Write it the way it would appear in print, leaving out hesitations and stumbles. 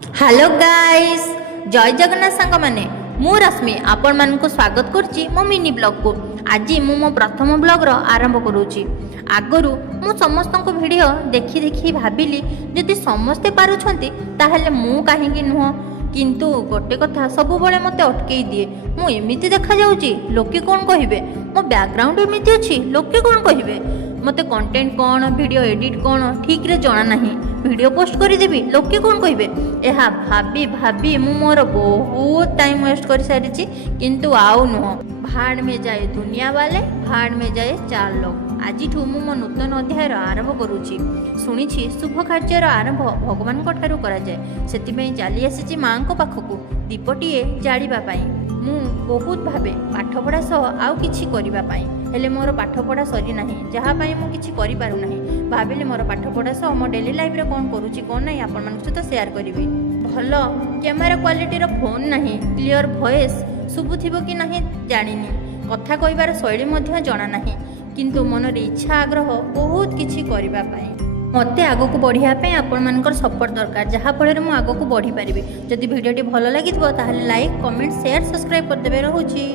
Hello guys, जय जगन्नाथ सांग माने मु रश्मि आपण मानक स्वागत करछि मो मिनी ब्लॉग को। आज मु मो प्रथम ब्लॉग रो आरंभ करूछि। आगरु मु समस्त को वीडियो देखि देखि भाबिली जदि समस्ते पारुछंती ताहेले मु काहेकि नुह। किंतु गोटे कथा सब बळे मते अटकेई दिए, मु एमिति देखा जाउछि लोके कोन कहिबे, मो बैकग्राउंड एमिति अछि लोके कोन कहिबे, मते कंटेंट कोन वीडियो एडिट कोन ठीक रे जणा नाही, वीडियो पोस्ट करी देबी लोके कोन कहिबे। एहा भाबी भाबी मु मोर बहुत टाइम वेस्ट कर सारिछि। किंतु आउ नुह, भाड़ में जाए दुनिया वाले, भाड़ में जाए चार लोग। आज मु मो नूतन अध्यायर आरंभ करुछि। शुणिछि शुभ कार्यर आरंभ भगवान ठारू करा जाए, सेतिपई चली आसीछि मां को पाखकु दीपटीए जाळिबा पई। मु बहुत भाबे पाठपढ़ा सह आउ किछि करिबा पई, हेले मोर पाठपढ़ा सरी नाही, जहा पई मु किछि करि पारु नाही। भाबिले मोर पाठपढ़ा सह मो डेली लाइफ रे कोन करूछि कोन नाही आपण मान सहित शेयर करिवि। भलो कैमेरा क्वालिटी रो फोन नाही, क्लियर वॉइस सुबुथिबो कि नाही जानिनी, कथा कहिबार शैली मध्य जणा नाही। किंतु मनर इच्छा आग्रह बहुत किछि करिबा पई। मते आगो बढ़िया आपण मानकर सपोर्ट दरकार, जहा फल मु आगो बढ़ी पारिबे। जदि वीडियोटी भल लागिथबो ताहले लाइक कमेंट शेयर सब्सक्राइब कर देबे। रहूछि।